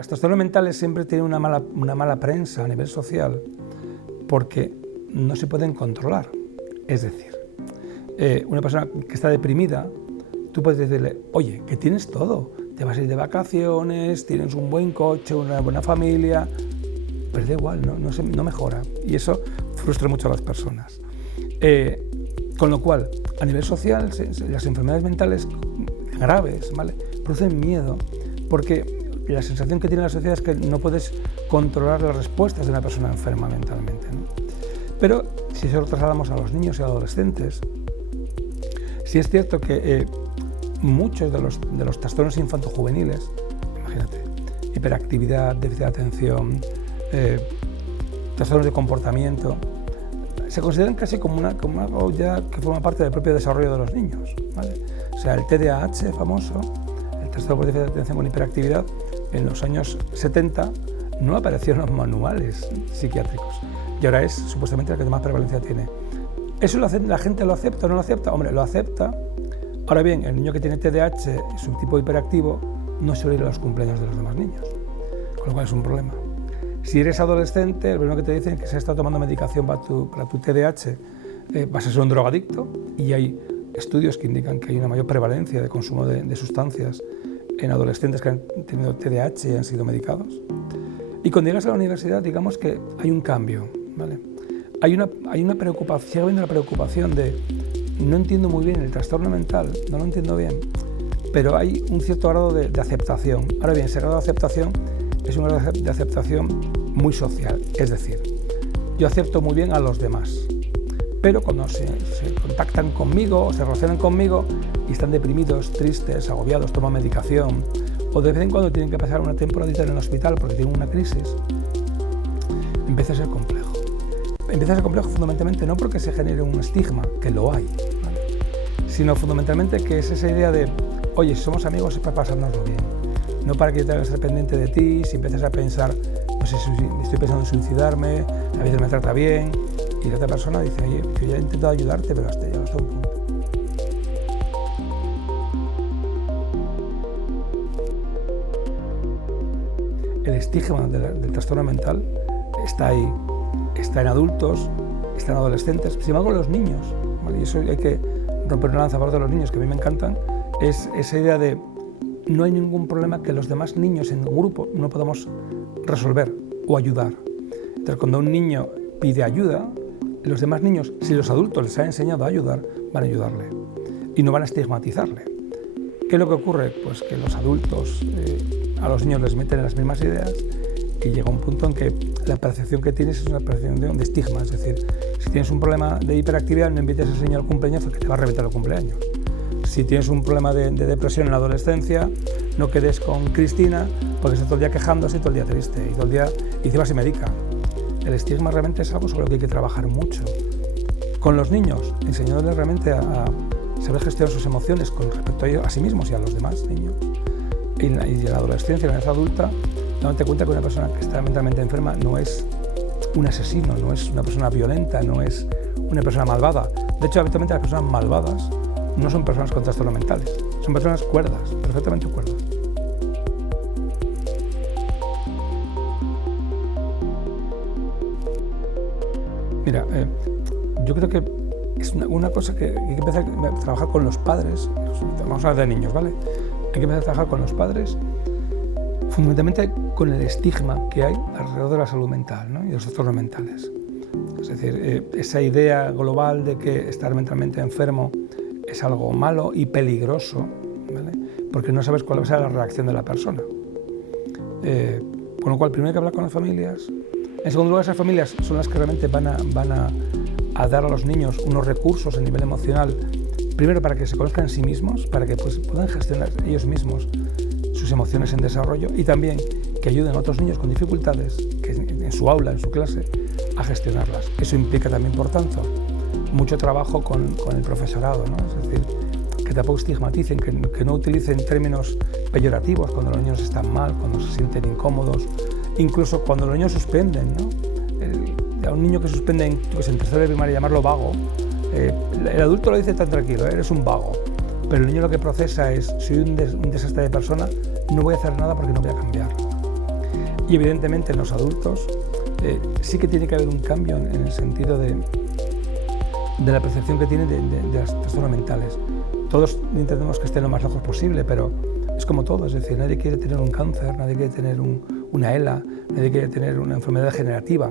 Los trastornos mentales siempre tienen una mala prensa a nivel social porque no se pueden controlar. Es decir, una persona que está deprimida, tú puedes decirle, oye, que tienes todo, te vas a ir de vacaciones, tienes un buen coche, una buena familia, pero da igual, no mejora. Y eso frustra mucho a las personas. Con lo cual, a nivel social, las enfermedades mentales graves, ¿vale?, producen miedo, porque la sensación que tiene la sociedad es que no puedes controlar las respuestas de una persona enferma mentalmente, ¿no? Pero si eso lo trasladamos a los niños y adolescentes, sí es cierto que muchos de los trastornos infantojuveniles, imagínate, hiperactividad, déficit de atención, trastornos de comportamiento, se consideran casi como algo ya que forma parte del propio desarrollo de los niños, ¿vale? O sea, el TDAH famoso, el trastorno por déficit de atención con hiperactividad, en los años 70 no apareció en los manuales psiquiátricos y ahora es supuestamente el que más prevalencia tiene. ¿Eso la gente lo acepta o no lo acepta? Hombre, lo acepta. Ahora bien, el niño que tiene TDAH, subtipo hiperactivo, no suele ir a los cumpleaños de los demás niños, con lo cual es un problema. Si eres adolescente, el primero que te dicen es que se está tomando medicación para tu TDAH, vas a ser un drogadicto, y hay estudios que indican que hay una mayor prevalencia de consumo de sustancias en adolescentes que han tenido TDAH y han sido medicados. Y cuando llegas a la universidad, digamos que hay un cambio, ¿vale? Hay una preocupación, sigue habiendo la preocupación de no entiendo muy bien el trastorno mental, no lo entiendo bien, pero hay un cierto grado de aceptación. Ahora bien, ese grado de aceptación es un grado de aceptación muy social, es decir, yo acepto muy bien a los demás, pero cuando se contactan conmigo o se relacionan conmigo y están deprimidos, tristes, agobiados, toman medicación o de vez en cuando tienen que pasar una temporadita en el hospital porque tienen una crisis, empieza a ser complejo. Empieza a ser complejo fundamentalmente no porque se genere un estigma, que lo hay, ¿vale?, sino fundamentalmente que es esa idea de, oye, si somos amigos es para pasárnoslo bien, no para que yo tenga que estar pendiente de ti. Si empiezas a pensar, pues estoy pensando en suicidarme, a veces me trata bien, y la otra persona dice, oye, yo ya he intentado ayudarte, pero hasta un punto. El estigma del trastorno mental está ahí, está en adultos, está en adolescentes, sin embargo los niños, ¿vale? Y eso hay que romper una lanza a favor de los niños, que a mí me encantan, es esa idea de no hay ningún problema que los demás niños en un grupo no podamos resolver o ayudar. Entonces, cuando un niño pide ayuda, los demás niños, si los adultos les han enseñado a ayudar, van a ayudarle y no van a estigmatizarle. ¿Qué es lo que ocurre? Pues que los adultos a los niños les meten las mismas ideas y llega un punto en que la percepción que tienes es una percepción de estigma. Es decir, si tienes un problema de hiperactividad, no invites a ese niño al cumpleaños porque te va a reventar el cumpleaños. Si tienes un problema de depresión en la adolescencia, no quedes con Cristina porque está todo el día quejándose y todo el día triste y todo el día y encima se medica. El estigma realmente es algo sobre lo que hay que trabajar mucho. Con los niños, enseñándoles realmente a saber gestionar sus emociones con respecto a sí mismos y a los demás niños. Y en la adolescencia, en la edad adulta, dándote cuenta que una persona que está mentalmente enferma no es un asesino, no es una persona violenta, no es una persona malvada. De hecho, habitualmente las personas malvadas no son personas con trastornos mentales, son personas cuerdas, perfectamente cuerdas. Mira, yo creo que es una cosa que hay que empezar a trabajar con los padres. Vamos a hablar de niños, ¿vale? Hay que empezar a trabajar con los padres, fundamentalmente con el estigma que hay alrededor de la salud mental, ¿no?, y los trastornos mentales. Es decir, esa idea global de que estar mentalmente enfermo es algo malo y peligroso, ¿vale?, porque no sabes cuál va a ser la reacción de la persona. Con lo cual, primero hay que hablar con las familias. En segundo lugar, esas familias son las que realmente van a dar a los niños unos recursos a nivel emocional, primero para que se conozcan en sí mismos, para que puedan gestionar ellos mismos sus emociones en desarrollo y también que ayuden a otros niños con dificultades que en su aula, en su clase, a gestionarlas. Eso implica también, por tanto, mucho trabajo con el profesorado, ¿no? Es decir, que tampoco estigmaticen, que no utilicen términos peyorativos cuando los niños están mal, cuando se sienten incómodos, incluso cuando los niños suspenden, ¿no? A un niño que suspende en tercero de primaria llamarlo vago, el adulto lo dice tan tranquilo, eres un vago, pero el niño lo que procesa es, soy un desastre de persona, no voy a hacer nada porque no voy a cambiar. Y evidentemente en los adultos sí que tiene que haber un cambio en el sentido de la percepción que tienen de las trastornos mentales. Todos intentamos que estén lo más lejos posible, pero es como todo, es decir, nadie quiere tener un cáncer, nadie quiere tener una ELA, nadie quiere tener una enfermedad degenerativa,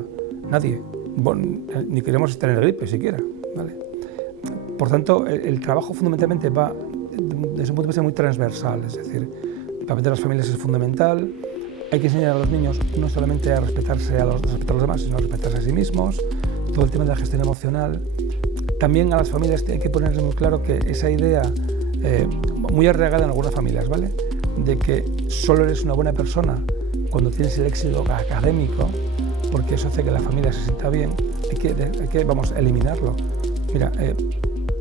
nadie. Bueno, ni queremos tener gripe siquiera, ¿vale? Por tanto, el trabajo fundamentalmente va desde un punto de vista muy transversal, es decir, el papel de las familias es fundamental. Hay que enseñar a los niños no solamente a respetarse a los demás, sino a respetarse a sí mismos, todo el tema de la gestión emocional. También a las familias hay que ponerles muy claro que esa idea, muy arraigada en algunas familias, ¿vale?, de que solo eres una buena persona cuando tienes el éxito académico, porque eso hace que la familia se sienta bien, hay que eliminarlo. Mira,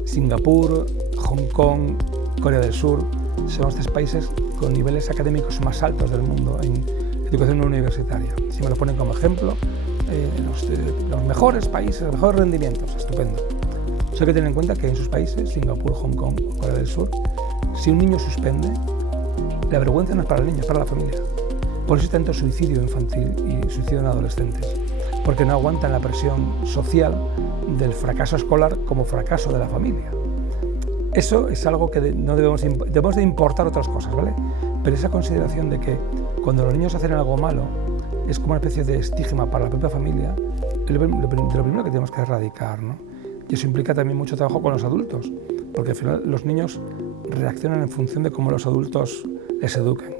Singapur, Hong Kong, Corea del Sur, son los 3 países con niveles académicos más altos del mundo en educación universitaria. Si me lo ponen como ejemplo, los mejores países, los mejores rendimientos, estupendo. Solo hay que tener en cuenta que en sus países, Singapur, Hong Kong, Corea del Sur, si un niño suspende, la vergüenza no es para el niño, es para la familia. Por eso hay tanto suicidio infantil y suicidio en adolescentes, porque no aguantan la presión social del fracaso escolar como fracaso de la familia. Eso es algo que no debemos de importar otras cosas, ¿vale? Pero esa consideración de que cuando los niños hacen algo malo es como una especie de estigma para la propia familia, es lo primero que tenemos que erradicar, ¿no? Y eso implica también mucho trabajo con los adultos, porque al final los niños reaccionan en función de cómo los adultos les eduquen.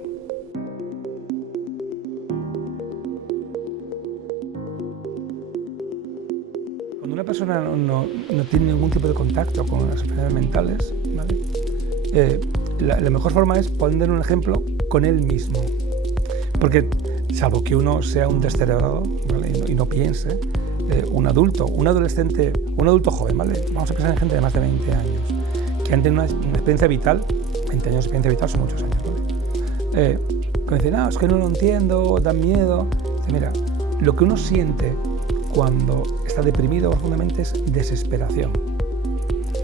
Cuando una persona no tiene ningún tipo de contacto con las enfermedades mentales, ¿vale?, la mejor forma es poner un ejemplo con él mismo. Porque, salvo que uno sea un descerebrado, ¿vale?, y no piense, un adulto, un adolescente, un adulto joven, ¿vale?, vamos a pensar en gente de más de 20 años, que han tenido una experiencia vital, 20 años de experiencia vital son muchos años, ¿vale? Cuando dicen, no, es que no lo entiendo, da miedo. Dice, mira, lo que uno siente cuando está deprimido profundamente es desesperación.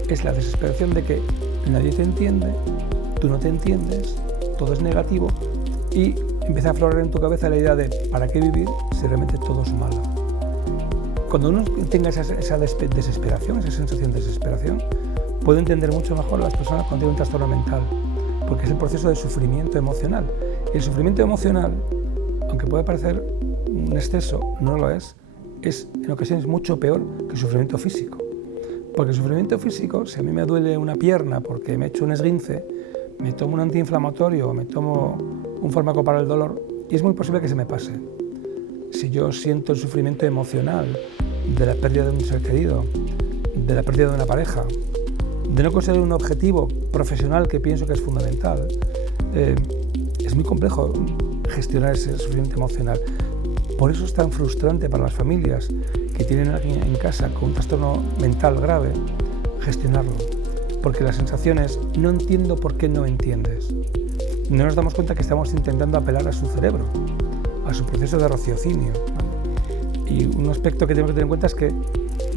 Es la desesperación de que nadie te entiende, tú no te entiendes, todo es negativo y empieza a aflorar en tu cabeza la idea de ¿para qué vivir si realmente todo es malo? Cuando uno tenga esa desesperación, esa sensación de desesperación, puede entender mucho mejor a las personas cuando tienen un trastorno mental, porque es el proceso de sufrimiento emocional. Y el sufrimiento emocional, aunque puede parecer un exceso, no lo es en ocasiones mucho peor que el sufrimiento físico. Porque el sufrimiento físico, si a mí me duele una pierna porque me he hecho un esguince, me tomo un antiinflamatorio o me tomo un fármaco para el dolor y es muy posible que se me pase. Si yo siento el sufrimiento emocional de la pérdida de un ser querido, de la pérdida de una pareja, de no conseguir un objetivo profesional que pienso que es fundamental, es muy complejo gestionar ese sufrimiento emocional. Por eso es tan frustrante para las familias que tienen a alguien en casa con un trastorno mental grave, gestionarlo. Porque la sensación es, no entiendo por qué no entiendes. No nos damos cuenta que estamos intentando apelar a su cerebro, a su proceso de raciocinio, ¿vale? Y un aspecto que tenemos que tener en cuenta es que,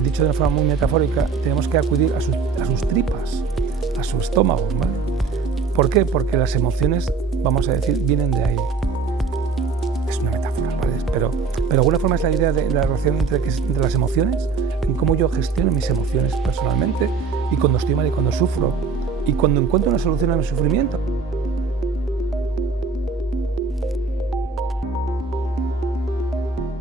dicho de una forma muy metafórica, tenemos que acudir a sus tripas, a su estómago, ¿vale? ¿Por qué? Porque las emociones, vamos a decir, vienen de ahí. Es una metáfora, ¿vale? Pero de alguna forma es la idea de la relación entre las emociones, en cómo yo gestiono mis emociones personalmente, y cuando estoy mal y cuando sufro, y cuando encuentro una solución a mi sufrimiento.